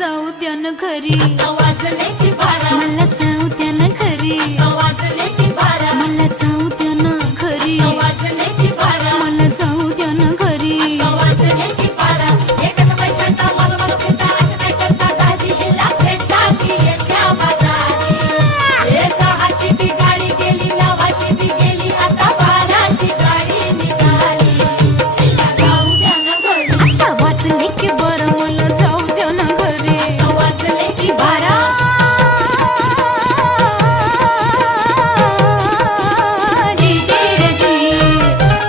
जाऊ द्या ना घरी वाजले की बारा मला जाऊ द्या ना घरी वाजले